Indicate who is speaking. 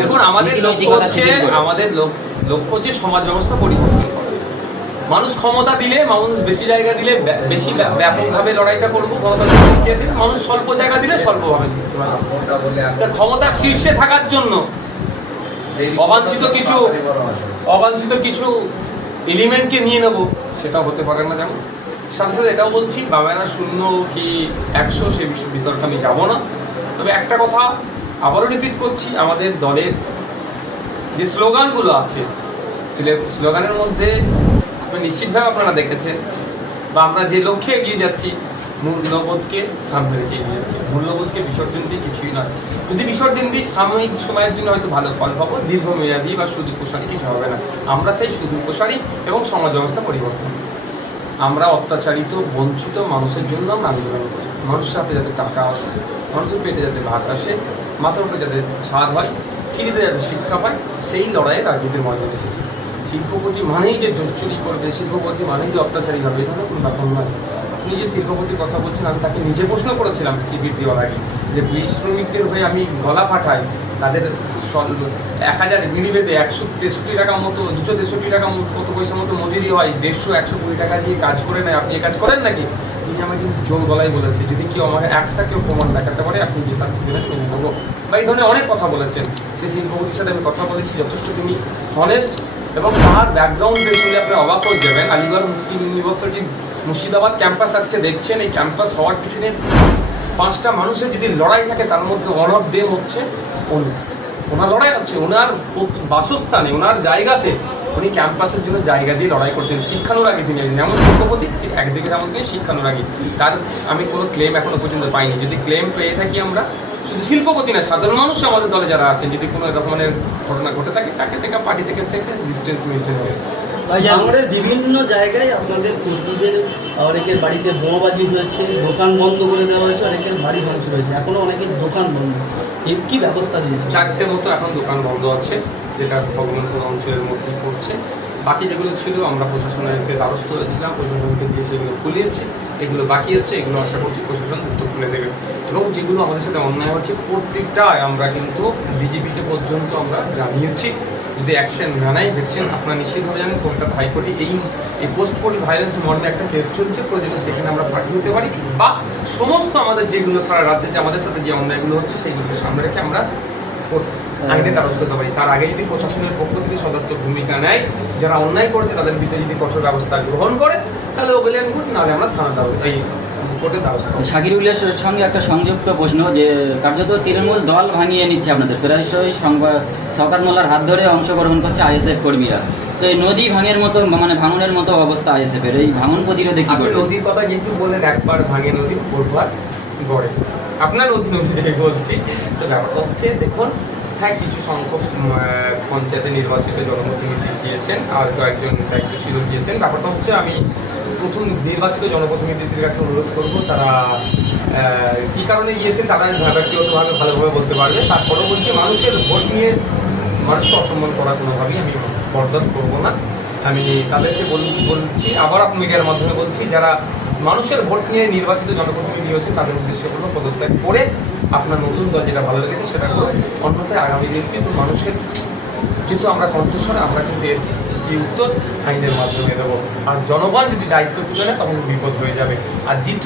Speaker 1: দেখুন আমাদের লক্ষ্য হচ্ছে আমাদের লক্ষ্য হচ্ছে সমাজ ব্যবস্থা পরিবর্তন মানুষ ক্ষমতা দিলে মানুষ বেশি জায়গা দিলে বেশি ব্যাপকভাবে লড়াইটা করব গণতন্ত্র মানুষ স্বল্প জায়গা দিলে স্বল্পভাবে ক্ষমতার শীর্ষে থাকার জন্য অবাঞ্ছিত কিছু অবাঞ্ছিত কিছু এলিমেন্টকে নিয়ে নেব। সেটাও হতে পারে না যেমন। সাথে সাথে এটাও বলছি বাবারা শূন্য কি একশো সে বিষয় বিতর্কে আমি যাব না। তবে একটা কথা আবারও রিপিট করছি, আমাদের দলের যে স্লোগানগুলো আছে স্লোগানের মধ্যে আপনি নিশ্চিতভাবে আপনারা দেখেছেন, বা আমরা যে লক্ষ্যে এগিয়ে যাচ্ছি, মূল্যবোধকে সামনে রেখে এগিয়ে যাচ্ছি। মূল্যবোধকে বিসর্জন দিয়ে কিছুই নয়। যদি বিসর্জন দিই, সাময়িক সময়ের জন্য হয়তো ভালো ফল পাবো, দীর্ঘমেয়াদী বা সুদূরপ্রসারী কিছু হবে না। আমরা চাই সুদূরপ্রসারী এবং সমাজ ব্যবস্থা পরিবর্তন আমরা অত্যাচারিত, বঞ্চিত মানুষের জন্য আমরা আন্দোলন করি। মানুষের হাতে যাতে টাকা আসে, মানুষের পেটে যাতে ভাত আসে মাথার উপরে যাদের ছাদ হয় কিরিতে যাদের শিক্ষা পায়, সেই লড়াইয়ে রাজনীতির ময়দান এসেছে। শিল্পপতি মানেই যে চুরি করবে, শিল্পপতি মানেই যে অত্যাচারী হবে, এটা কোনো ব্যাপার নয়। আপনি যে শিল্পপতির কথা বলছেন, আমি তাকে নিজে প্রশ্ন করেছিলাম টিকিট দেওয়ার আগে, যে বীজ শ্রমিকদের হয়ে আমি গলা ফাটাই তাদের এক হাজার বেঁধে একশো তেষট্টি টাকা মতো, দুশো তেষট্টি টাকা কত পয়সা মতো মজুরি হয়, দেড়শো, একশো কুড়ি টাকা দিয়ে কাজ করে নেয়। আপনি এ কাজ করেন নাকি? তিনি আমাকে জোর গলায় বলেছে, যদি কেউ আমাকে একটা কেউ প্রমাণ দেখাতে পারে, আপনি যে শাস্তি দেবেন মেনে নেব। বা এই ধরনের অনেক কথা বলেছেন। সেই শিল্পপতির সাথে আমি কথা বলেছি, যথেষ্ট তিনি হনেস্ট এবং তার ব্যাকগ্রাউন্ড শুনে আপনি অবাক হয়ে যাবেন। Aligarh Muslim university Murshidabad campus আজকে দেখছেন। এই ক্যাম্পাস হওয়ার পিছনে পাঁচটা মানুষের যদি লড়াই থাকে, তার মধ্যে ওয়ান অফ দেম হচ্ছে অনু ওনার লড়াই আছে, ওনার বাসস্থানে, ওনার জায়গাতে উনি ক্যাম্পাসের জন্য জায়গা দিয়ে লড়াই করতেন, শিক্ষানুরাগী তিনি শিক্ষাপতি ঠিক একদিকে যেমন তিনি শিক্ষানুরাগী। তার আমি কোনো ক্লেম এখনও পর্যন্ত পাইনি। যদি ক্লেম পেয়ে থাকি আমরা, শুধু শিল্পপতি না, সাধারণ মানুষ আমাদের দলে যারা আছেন, যদি কোনো রকমের ঘটনা ঘটে থাকে, তাকে থেকে পার্টি থেকে ডিস্টেন্স মেনটেন হবে।
Speaker 2: ভাঙড়ের বিভিন্ন জায়গায় আপনাদের কর্মীদের অনেকের বাড়িতে বোমাবাজি হয়েছে দোকান বন্ধ করে দেওয়া হয়েছে অনেকের বাড়ি ভাঙচুর হয়েছে। এখনও অনেকের দোকান বন্ধ। এর কী ব্যবস্থা দিয়েছে
Speaker 1: চারটে মতো এখন দোকান বন্ধ আছে যেটা ভগবানপুর অঞ্চলের মধ্যেই পড়ছে। বাকি যেগুলো ছিল আমরা প্রশাসনের দ্বারস্থ হয়েছিলাম প্রশাসনকে দিয়ে সেগুলো খুলিয়েছে। এগুলো বাকি আছে এগুলো আশা করছি প্রশাসন দ্রুত খুলে দেবে। এবং যেগুলো আমাদের সাথে অন্যায় হচ্ছে প্রত্যেকটাই আমরা কিন্তু ডিজিপিকে পর্যন্ত আমরা জানিয়েছি। যদি অ্যাকশন না নেয়, দেখছেন, আপনারা নিশ্চিতভাবে জানেন কলকাতা হাইকোর্টে এই এই পোস্ট পোল ভাইলেন্স মর্মে একটা কেস চলছে প্রয়োজনে সেখানে আমরা পার্টি হতে পারি, বা সমস্ত আমাদের যেগুলো সারা রাজ্যে যে আমাদের সাথে যে অন্যায়গুলো হচ্ছে সেইগুলোকে সামনে রেখে আমরা আইনে দ্বারস্থ হতে পারি। তার আগে যদি প্রশাসনের পক্ষ থেকে সদর্থ ভূমিকা নেয়, যারা অন্যায় করছে, তাদের বিরুদ্ধে যদি কঠোর ব্যবস্থা গ্রহণ করে, তাহলে ওবেলিয়ান কোর্ট নাহলে আমরা থানা দাও এই কোর্টের দ্বারস্থ
Speaker 3: শাকিরুলের সঙ্গে একটা সংযুক্ত প্রশ্ন যে কার্যত তৃণমূল দল ভাঙিয়ে নিচ্ছে আপনাদের। প্রায়শই সংবাদ শওকাত মোল্লার হাত ধরে অংশগ্রহণ করছে আইএসএফ কর্মীরা। তো এই নদী ভাঙের মতো মানে ভাঙনের মতো অবস্থা আইএসএফ এর এই ভাঙন প্রতিরোধে কি করবে
Speaker 1: নদীর কথা যেহেতু বলেন একবার ভাঙে নদী বহুবার গড়ে। আপনার অধীন অনুযায়ী বলছি। তো ব্যাপারটা হচ্ছে দেখুন হ্যাঁ কিছু সংখ্যক পঞ্চায়েতে নির্বাচিত জনপ্রতিনিধি গিয়েছেন আর কয়েকজন দায়িত্বশীলও গিয়েছেন ব্যাপারটা হচ্ছে আমি প্রথম নির্বাচিত জনপ্রতিনিধিদের কাছে অনুরোধ করব, তারা কী কারণে গিয়েছেন তারা ব্যক্তিগতভাবে ভালোভাবে বলতে পারবে। তারপরেও বলছি, মানুষের ভোট নিয়ে মানুষকে অসম্মান করা কোনোভাবেই আমি বরদাস্ত করব না। আমি তাদেরকে বল- বলছি, আবার আপনি মিডিয়ার মাধ্যমে বলছি, যারা মানুষের ভোট নিয়ে নির্বাচিত জনপ্রতিনিধি হচ্ছে, তাদের উদ্দেশ্যে কোনো পদত্যাগ করে আপনার নতুন দল যেটা ভালো লেগেছে সেটা করে, অন্যথায় আগামী দিন কিন্তু মানুষের, যেহেতু আমরা কণ্ঠস্বরে, আমরা কিন্তু এর কি উত্তর আইনের মাধ্যমে দেবো। আর জনগণ যদি দায়িত্ব তুলে নেয়, তখন বিপদ হয়ে যাবে। আর দ্বিতীয়